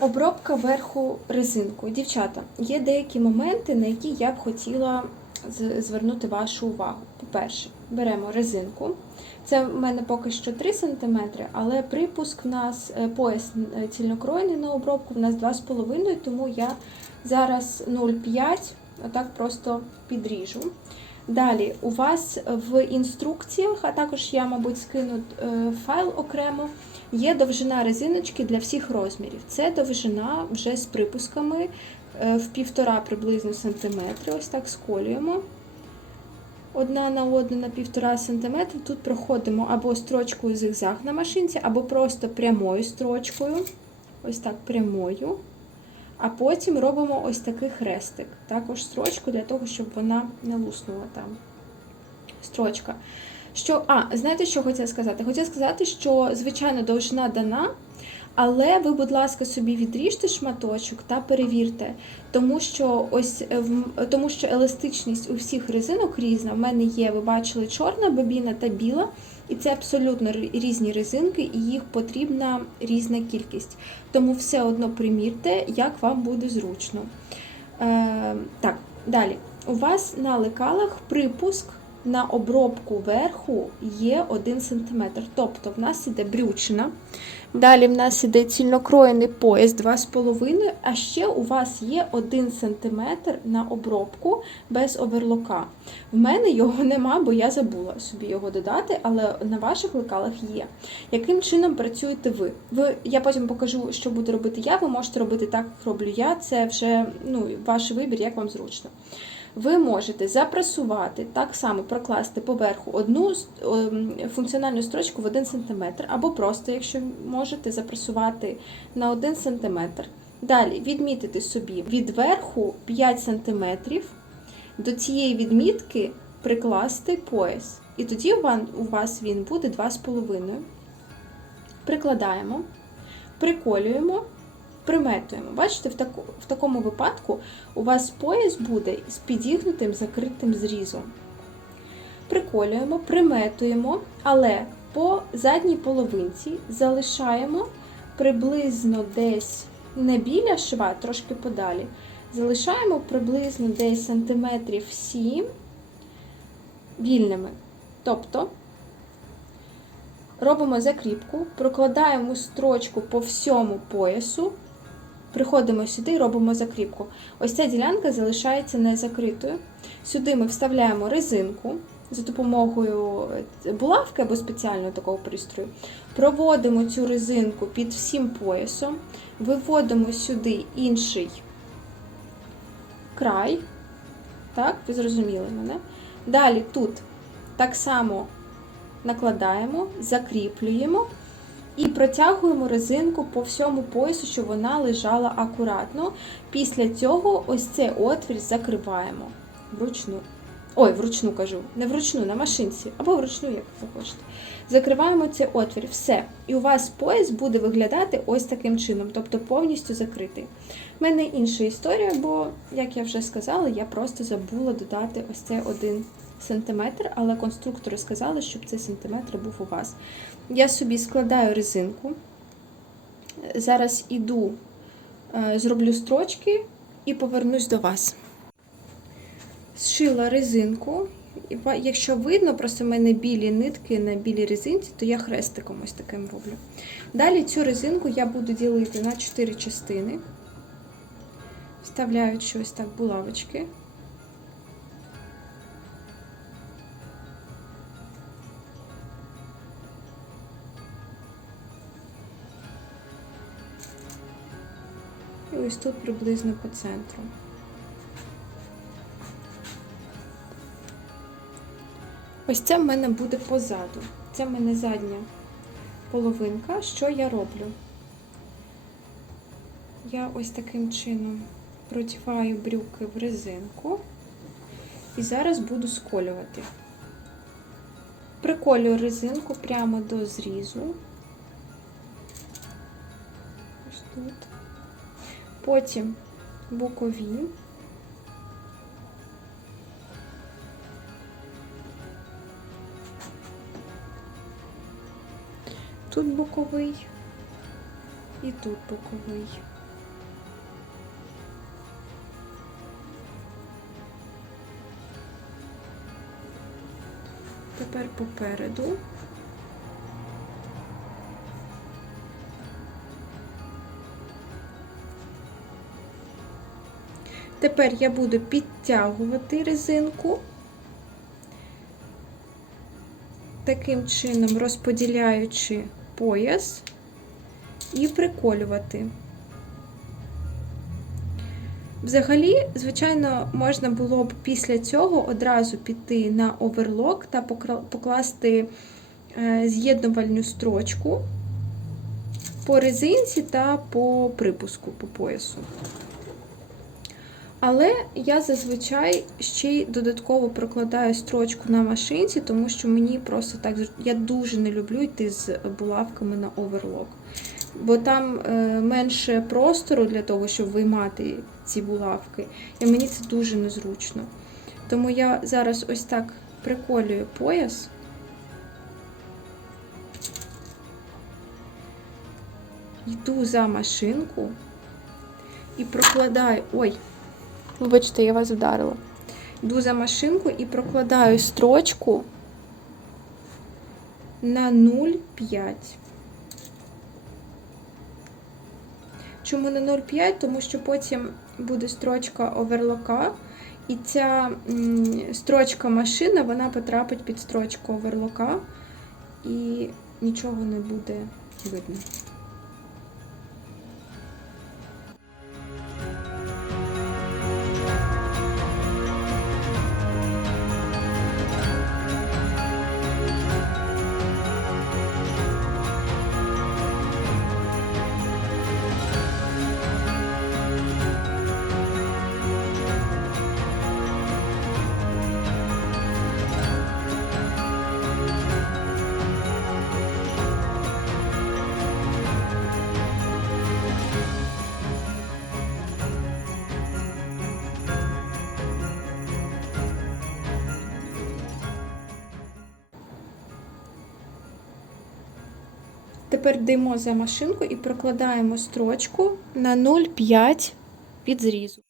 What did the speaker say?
Обробка верху резинку. Дівчата, є деякі моменти, на які я б хотіла звернути вашу увагу. По-перше, беремо резинку. Це в мене поки що 3 см, але припуск в нас е, пояс е, цільнокроєний на обробку, в нас 2,5 тому я зараз 0,5 отак просто підріжу. Далі, у вас в інструкціях, а також я, мабуть, скину е, файл окремо, є довжина резиночки для всіх розмірів. Це довжина вже з припусками е, в півтора приблизно сантиметри. Ось так сколюємо. Одна на одну на півтора сантиметри. Тут проходимо або строчкою зигзаг на машинці, або просто прямою строчкою. Ось так прямою. А потім робимо ось такий хрестик. Також строчку для того, щоб вона не луснула там. Строчка. Що, а, знаєте, що хотіла сказати? Хотіла сказати, що, звичайно, довжина дана, але ви, будь ласка, собі відріжте шматочок та перевірте, тому що ось е, тому що еластичність у всіх резинок різна. В мене є, ви бачили, чорна бобіна та біла, і це абсолютно різні резинки, і їх потрібна різна кількість. Тому все одно примірте, як вам буде зручно. Е, так, далі. У вас на лекалах припуск на обробку верху є 1 см. Тобто в нас іде брючина. Далі в нас іде цільнокроєний пояс 2,5, а ще у вас є 1 см на обробку без оверлока. В мене його нема, бо я забула собі його додати, але на ваших лекалах є. Яким чином працюєте ви? ви? Я потім покажу, що буду робити я. Ви можете робити так, як роблю я. Це вже ну, ваш вибір, як вам зручно. Ви можете запресувати, так само прокласти поверху одну ем, функціональну строчку в 1 см, або просто, якщо можете, запресувати на 1 см. Далі відмітити собі від верху 5 см, до цієї відмітки прикласти пояс. І тоді у вас він буде 2,5. Прикладаємо, приколюємо, приметуємо. Бачите, в, таку, в такому випадку у вас пояс буде з підігнутим закритим зрізом. Приколюємо, приметуємо, але по задній половинці залишаємо приблизно десь не біля шва, трошки подалі. Залишаємо приблизно десь сантиметрів 7 вільними. Тобто робимо закріпку, прокладаємо строчку по всьому поясу, приходимо сюди і робимо закріпку. Ось ця ділянка залишається незакритою. Сюди ми вставляємо резинку за допомогою е, булавки або спеціального такого пристрою. Проводимо цю резинку під всім поясом, виводимо сюди інший край. Так, ви зрозуміли мене. Далі тут так само накладаємо, закріплюємо і протягуємо резинку по всьому поясу, щоб вона лежала акуратно. Після цього ось цей отвір закриваємо вручну. Ой, вручну кажу, не вручну, на машинці, або вручну, як ви хочете. Закриваємо цей отвір, все. І у вас пояс буде виглядати ось таким чином, тобто повністю закритий. У мене інша історія, бо, як я вже сказала, я просто забула додати ось цей один сантиметр, але конструктори сказали, щоб цей сантиметр був у вас. Я собі складаю резинку. Зараз іду, е, зроблю строчки і повернусь до вас. Зшила резинку. Якщо видно, просто в мене білі нитки на білій резинці, то я хрестиком ось таким роблю. Далі цю резинку я буду ділити на 4 частини. Вставляючи ось так булавочки. Ось тут приблизно по центру. Ось це в мене буде позаду. Це в мене задня половинка. Що я роблю? Я ось таким чином продіваю брюки в резинку і зараз буду сколювати. Приколюю резинку прямо до зрізу. Ось тут потім бокові. Тут боковий і тут боковий. Тепер попереду. Тепер я буду підтягувати резинку, таким чином розподіляючи пояс і приколювати. Взагалі, звичайно, можна було б після цього одразу піти на оверлок та покласти е, з'єднувальну строчку по резинці та по припуску по поясу. Але я зазвичай ще й додатково прокладаю строчку на машинці, тому що мені просто так я дуже не люблю йти з булавками на оверлок. Бо там е, менше простору для того, щоб виймати ці булавки. І мені це дуже незручно. Тому я зараз ось так приколюю пояс. Йду за машинку і прокладаю. Ой, вибачте, я вас вдарила. Йду за машинку і прокладаю строчку на 0,5. Чому не 0,5? Тому що потім буде строчка оверлока, і ця строчка машина вона потрапить під строчку оверлока, і нічого не буде видно. Тепер димо за машинку і прокладаємо строчку на 0,5 від зрізу.